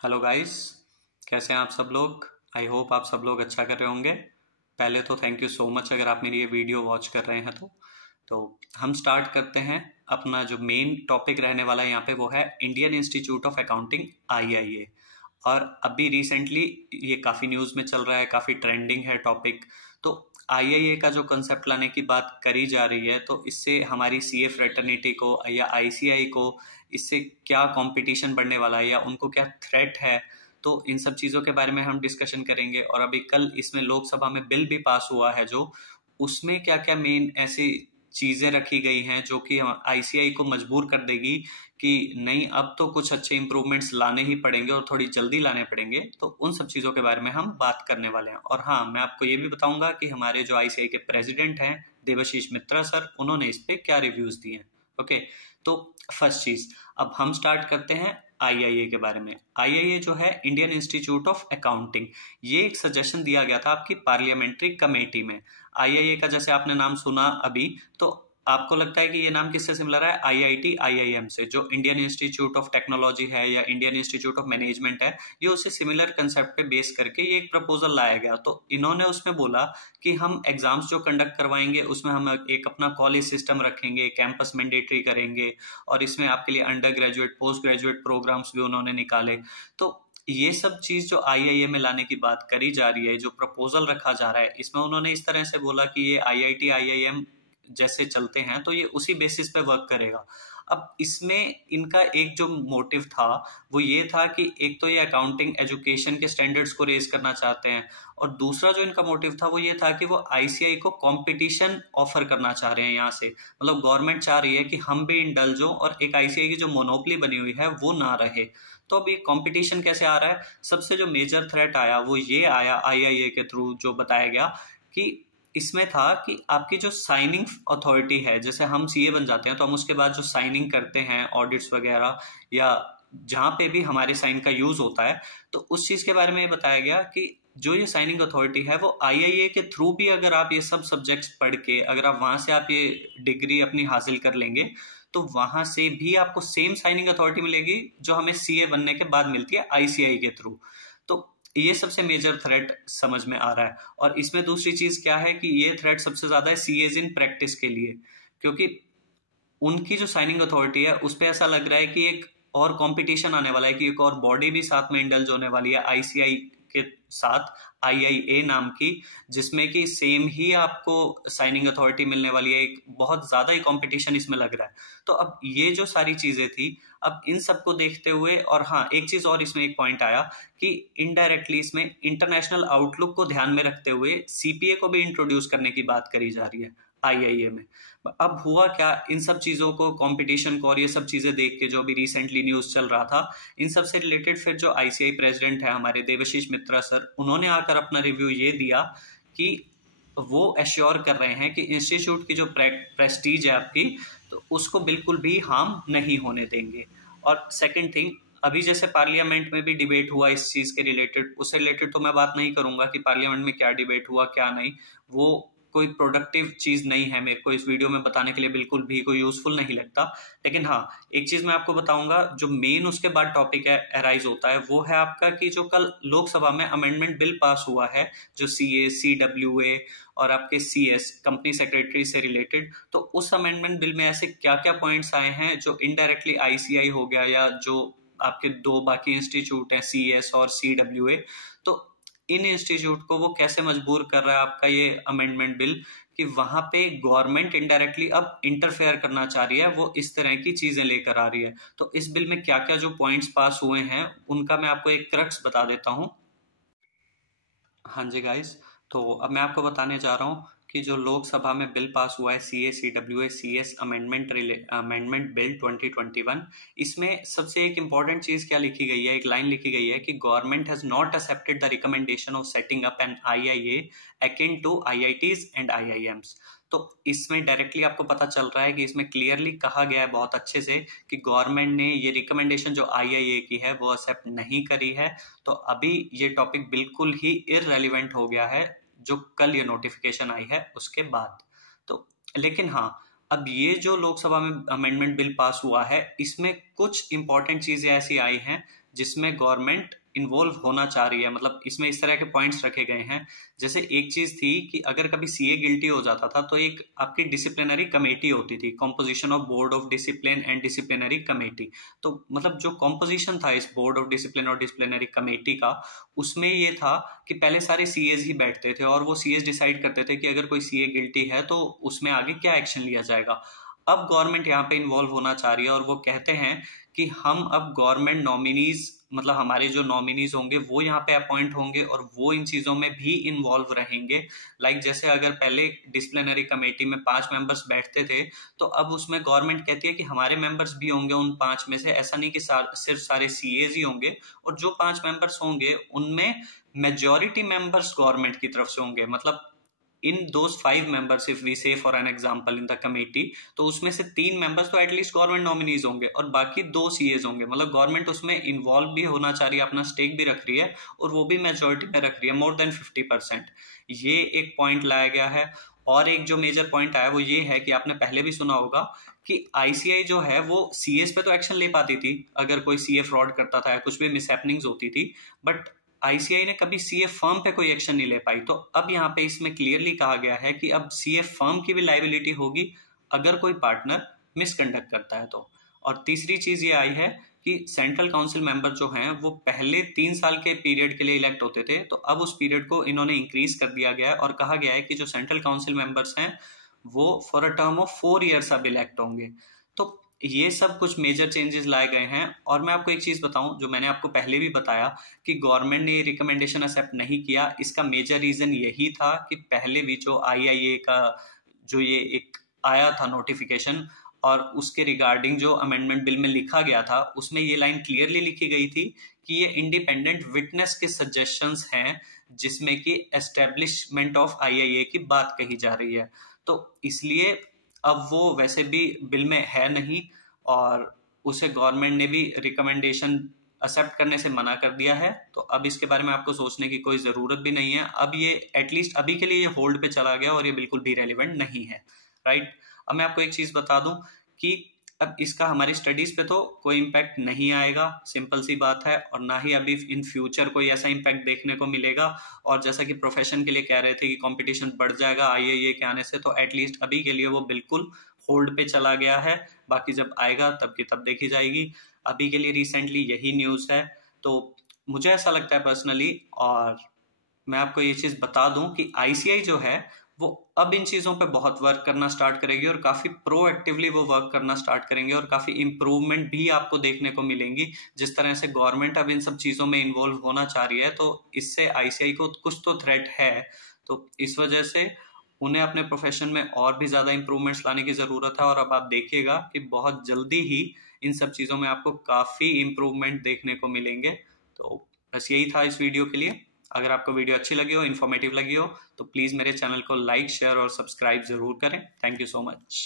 Hello guys, कैसे हैं आप सब लोग। आई होप आप सब लोग अच्छा कर रहे होंगे। पहले तो थैंक यू सो मच अगर आप मेरी ये वीडियो वॉच कर रहे हैं तो हम स्टार्ट करते हैं। अपना जो मेन टॉपिक रहने वाला है यहाँ पे वो है Indian institute of accounting IIA। और अभी रिसेंटली ये काफ़ी न्यूज़ में चल रहा है, काफ़ी ट्रेंडिंग है टॉपिक। तो IIA का जो कंसेप्ट लाने की बात करी जा रही है तो इससे हमारी CA फ्रेटर्निटी को या ICI को इससे क्या कंपटीशन बढ़ने वाला है या उनको क्या थ्रेट है, तो इन सब चीज़ों के बारे में हम डिस्कशन करेंगे। और अभी कल इसमें लोकसभा में बिल भी पास हुआ है जो उसमें क्या क्या मेन ऐसी चीज़ें रखी गई हैं जो कि ICI को मजबूर कर देगी कि नहीं, अब तो कुछ अच्छे इंप्रूवमेंट्स लाने ही पड़ेंगे और थोड़ी जल्दी लाने पड़ेंगे। तो उन सब चीज़ों के बारे में हम बात करने वाले हैं। और हाँ, मैं आपको ये भी बताऊंगा कि हमारे जो ICI के प्रेसिडेंट हैं देवाशीष मित्रा सर, उन्होंने इस पे क्या रिव्यूज़ दिए हैं। ओके, तो फर्स्ट चीज़, अब हम स्टार्ट करते हैं IIA के बारे में। IIA जो है इंडियन इंस्टीट्यूट ऑफ अकाउंटिंग, ये एक सजेशन दिया गया था आपकी पार्लियामेंट्री कमेटी में। IIA का जैसे आपने नाम सुना अभी, तो आपको लगता है कि ये नाम किससे सिमिलर है? IIT IIM से, जो इंडियन इंस्टीट्यूट ऑफ टेक्नोलॉजी है या इंडियन इंस्टीट्यूट ऑफ मैनेजमेंट है, ये उससे सिमिलर कंसेप्ट पे बेस करके ये एक प्रपोजल लाया गया। तो इन्होंने उसमें बोला कि हम एग्जाम्स जो कंडक्ट करवाएंगे उसमें हम एक अपना कॉलेज सिस्टम रखेंगे, कैंपस मैंडेटरी करेंगे, और इसमें आपके लिए under graduate post graduate programmes भी उन्होंने निकाले। तो ये सब चीज जो IIA में लाने की बात करी जा रही है, जो प्रपोजल रखा जा रहा है, इसमें उन्होंने इस तरह से बोला कि ये IIT IIM जैसे चलते हैं तो ये उसी बेसिस पे वर्क करेगा। अब इसमें इनका एक जो मोटिव था वो ये था कि एक तो ये अकाउंटिंग एजुकेशन के स्टैंडर्ड्स को रेज करना चाहते हैं, और दूसरा जो इनका मोटिव था वो ये था कि वो ICI को कंपटीशन ऑफर करना चाह रहे हैं। यहाँ से मतलब गवर्नमेंट चाह रही है कि हम भी इंडल्ज हो और एक ICI की जो मोनोपोली बनी हुई है वो ना रहे। तो अभी कंपटीशन कैसे आ रहा है? सबसे जो मेजर थ्रेट आया वो ये आया IIA के थ्रू, जो बताया गया कि इसमें था कि आपकी जो साइनिंग अथॉरिटी है, जैसे हम CA बन जाते हैं तो हम उसके बाद जो साइनिंग करते हैं ऑडिट्स वगैरह या जहां पे भी हमारे साइन का यूज होता है, तो उस चीज के बारे में ये बताया गया कि जो ये साइनिंग अथॉरिटी है वो IIA के थ्रू भी अगर आप ये सब सब्जेक्ट्स पढ़ के अगर आप वहां से आप ये डिग्री अपनी हासिल कर लेंगे तो वहां से भी आपको सेम साइनिंग अथॉरिटी मिलेगी जो हमें CA बनने के बाद मिलती है ICI के थ्रू। तो ये सबसे मेजर थ्रेट समझ में आ रहा है। और इसमें दूसरी चीज क्या है कि ये थ्रेट सबसे ज्यादा है CAs इन प्रैक्टिस के लिए, क्योंकि उनकी जो साइनिंग अथॉरिटी है उस पर ऐसा लग रहा है कि एक और कंपटीशन आने वाला है कि एक और बॉडी भी साथ में इंडल्ज होने वाली है ICI के साथ, IIA नाम की, जिसमें कि सेम ही आपको साइनिंग अथॉरिटी मिलने वाली है। एक बहुत ज्यादा ही कंपटीशन इसमें लग रहा है। तो अब ये जो सारी चीजें थी, अब इन सबको देखते हुए, और हाँ एक चीज और इसमें एक पॉइंट आया कि इनडायरेक्टली इसमें इंटरनेशनल आउटलुक को ध्यान में रखते हुए CPA को भी इंट्रोड्यूस करने की बात करी जा रही है IIA में। अब हुआ क्या, इन सब चीजों को, कंपटीशन को और ये सब चीजें देख के जो भी रिसेंटली न्यूज चल रहा था, इन सब से रिलेटेड फिर जो ICI प्रेसिडेंट है हमारे देवाशीष मित्रा सर, उन्होंने आकर अपना रिव्यू ये दिया कि वो एश्योर कर रहे हैं कि इंस्टीट्यूट की जो प्रेस्टीज है आपकी, तो उसको बिल्कुल भी हार्म नहीं होने देंगे। और सेकंड थिंग, अभी जैसे पार्लियामेंट में भी डिबेट हुआ इस चीज के रिलेटेड, उससे रिलेटेड तो मैं बात नहीं करूंगा कि पार्लियामेंट में क्या डिबेट हुआ क्या नहीं, वो कोई प्रोडक्टिव चीज नहीं है, मेरे को इस वीडियो में बताने के लिए बिल्कुल भी कोई यूजफुल नहीं लगता। लेकिन हाँ, एक चीज मैं आपको बताऊंगा, जो मेन उसके बाद टॉपिक है अराइज होता है वो है आपका कि जो कल लोकसभा में अमेंडमेंट बिल पास हुआ है, जो CA CWA और आपके CS कंपनी सेक्रेटरी से रिलेटेड, तो उस अमेंडमेंट बिल में ऐसे क्या क्या पॉइंट्स आए हैं जो इनडायरेक्टली ICI हो गया या जो आपके दो बाकी इंस्टीट्यूट हैं CS और CWA, तो इन इंस्टीट्यूट को वो कैसे मजबूर कर रहा है आपका ये अमेंडमेंट बिल कि वहां पे गवर्नमेंट इनडायरेक्टली अब इंटरफेयर करना चाह रही है, वो इस तरह की चीजें लेकर आ रही है। तो इस बिल में क्या क्या जो पॉइंट्स पास हुए हैं उनका मैं आपको एक क्रक्स बता देता हूँ। हाँ जी गाइस, तो अब मैं आपको बताने जा रहा हूँ कि जो लोकसभा में बिल पास हुआ है CA CWA CS amendment bill 2021, इसमें सबसे एक इम्पॉर्टेंट चीज क्या लिखी गई है, एक लाइन लिखी गई है कि government has not accepted the recommendation of setting up an IIA akin to IITs and IIMs। तो इसमें डायरेक्टली आपको पता चल रहा है कि इसमें क्लियरली कहा गया है बहुत अच्छे से कि गवर्नमेंट ने ये रिकमेंडेशन जो IIA की है वो एक्सेप्ट नहीं करी है। तो अभी ये टॉपिक बिल्कुल ही इररेलेवेंट हो गया है जो कल ये नोटिफिकेशन आई है उसके बाद। तो लेकिन हाँ, अब ये जो लोकसभा में अमेंडमेंट बिल पास हुआ है, इसमें कुछ इंपॉर्टेंट चीजें ऐसी आई हैं जिसमें गवर्नमेंट इन्वॉल्व होना चाह रही है। मतलब इसमें इस तरह के पॉइंट्स रखे गए हैं। जैसे एक चीज थी कि अगर कभी सीए गिल्टी हो जाता था तो एक आपकी डिसिप्लिनरी कमेटी होती थी, composition of board of discipline and disciplinary committee. तो मतलब जो कॉम्पोजिशन था इस बोर्ड ऑफ डिसिप्लिन और डिसिप्लिनरी कमेटी का, उसमें ये था कि पहले सारे सीएज ही बैठते थे और वो सीएज डिसाइड करते थे कि अगर कोई सीए गिल्टी है तो उसमें आगे क्या एक्शन लिया जाएगा। अब गवर्नमेंट यहाँ पे इन्वॉल्व होना चाह रही है और वो कहते हैं कि हम अब गवर्नमेंट नॉमिनीज, मतलब हमारे जो नॉमिनीज होंगे वो यहाँ पे अपॉइंट होंगे और वो इन चीजों में भी इन्वॉल्व रहेंगे। लाइक जैसे अगर पहले डिसिप्लिनरी कमेटी में 5 मेंबर्स बैठते थे, तो अब उसमें गवर्नमेंट कहती है कि हमारे मेंबर्स भी होंगे उन 5 में से। ऐसा नहीं कि सिर्फ सारे सीएज ही होंगे, और जो 5 मेंबर्स होंगे उनमें मेजॉरिटी मेंबर्स गवर्नमेंट की तरफ से होंगे। मतलब in those 5 members, if we say for an example in the committee, तो उसमें से 3 मेंबर्स तो एटलीस्ट गवर्नमेंट नॉमिनीज होंगे और बाकी 2 सीएज होंगे। मतलब गवर्नमेंट उसमें इन्वॉल्व भी होना चाह रही है, अपना स्टेक भी रख रही है और वो भी मेजॉरिटी में रख रही है, मोर देन 50%। ये एक पॉइंट लाया गया है। और एक जो मेजर पॉइंट आया वो ये है कि आपने पहले भी सुना होगा कि आईसीआई जो है वो सीएस पे तो एक्शन ले पाती थी अगर कोई सीए फ्रॉड करता था या कुछ भी मिसहैपनिंग्स होती थी, बट आईसीआई ने कभी सीए फर्म पे कोई एक्शन नहीं ले पाई। तो अब यहाँ पे इसमें क्लियरली कहा गया है कि अब सीए फर्म की भी लायबिलिटी होगी अगर कोई पार्टनर मिसकंडक्ट करता है तो। और तीसरी चीज ये आई है कि सेंट्रल काउंसिल मेंबर जो हैं वो पहले 3 साल के पीरियड के लिए इलेक्ट होते थे, तो अब उस पीरियड को इन्होंने इंक्रीज कर दिया गया है और कहा गया है कि जो सेंट्रल काउंसिल मेंबर्स हैं वो for a term of 4 years अब इलेक्ट होंगे। तो ये सब कुछ मेजर चेंजेस लाए गए हैं। और मैं आपको एक चीज बताऊं जो मैंने आपको पहले भी बताया कि गवर्नमेंट ने ये रिकमेंडेशन एक्सेप्ट नहीं किया, इसका मेजर रीजन यही था कि पहले भी जो आईआईए का जो ये एक आया था नोटिफिकेशन और उसके रिगार्डिंग जो अमेंडमेंट बिल में लिखा गया था, उसमें ये लाइन क्लियरली लिखी गई थी कि ये इंडिपेंडेंट विटनेस के सजेशंस हैं जिसमें कि एस्टेब्लिशमेंट ऑफ आईआईए की बात कही जा रही है। तो इसलिए अब वो वैसे भी बिल में है नहीं और उसे गवर्नमेंट ने भी रिकमेंडेशन एक्सेप्ट करने से मना कर दिया है। तो अब इसके बारे में आपको सोचने की कोई ज़रूरत भी नहीं है। अब ये एटलीस्ट अभी के लिए ये होल्ड पे चला गया और ये बिल्कुल भी रेलिवेंट नहीं है, राइट। अब मैं आपको एक चीज़ बता दूं कि अब इसका हमारी स्टडीज पे तो कोई इम्पैक्ट नहीं आएगा, सिंपल सी बात है, और ना ही अभी इन फ्यूचर कोई ऐसा इम्पैक्ट देखने को मिलेगा। और जैसा कि प्रोफेशन के लिए कह रहे थे कि कंपटीशन बढ़ जाएगा आईआईए के आने से, तो एटलीस्ट अभी के लिए वो बिल्कुल होल्ड पे चला गया है। बाकी जब आएगा तब की तब देखी जाएगी। अभी के लिए रिसेंटली यही न्यूज़ है। तो मुझे ऐसा लगता है पर्सनली, और मैं आपको ये चीज़ बता दूं कि आईसीआई जो है वो अब इन चीज़ों पे बहुत वर्क करना स्टार्ट करेगी और काफ़ी प्रोएक्टिवली वो वर्क करना स्टार्ट करेंगे और काफ़ी इम्प्रूवमेंट भी आपको देखने को मिलेंगी। जिस तरह से गवर्नमेंट अब इन सब चीज़ों में इन्वॉल्व होना चाह रही है, तो इससे आईसीआई को कुछ तो थ्रेट है। तो इस वजह से उन्हें अपने प्रोफेशन में और भी ज़्यादा इम्प्रूवमेंट्स लाने की ज़रूरत है। और अब आप देखिएगा कि बहुत जल्दी ही इन सब चीज़ों में आपको काफ़ी इम्प्रूवमेंट देखने को मिलेंगे। तो बस यही था इस वीडियो के लिए। अगर आपको वीडियो अच्छी लगी हो, इन्फॉर्मेटिव लगी हो, तो प्लीज़ मेरे चैनल को लाइक, शेयर और सब्सक्राइब ज़रूर करें। Thank you so much.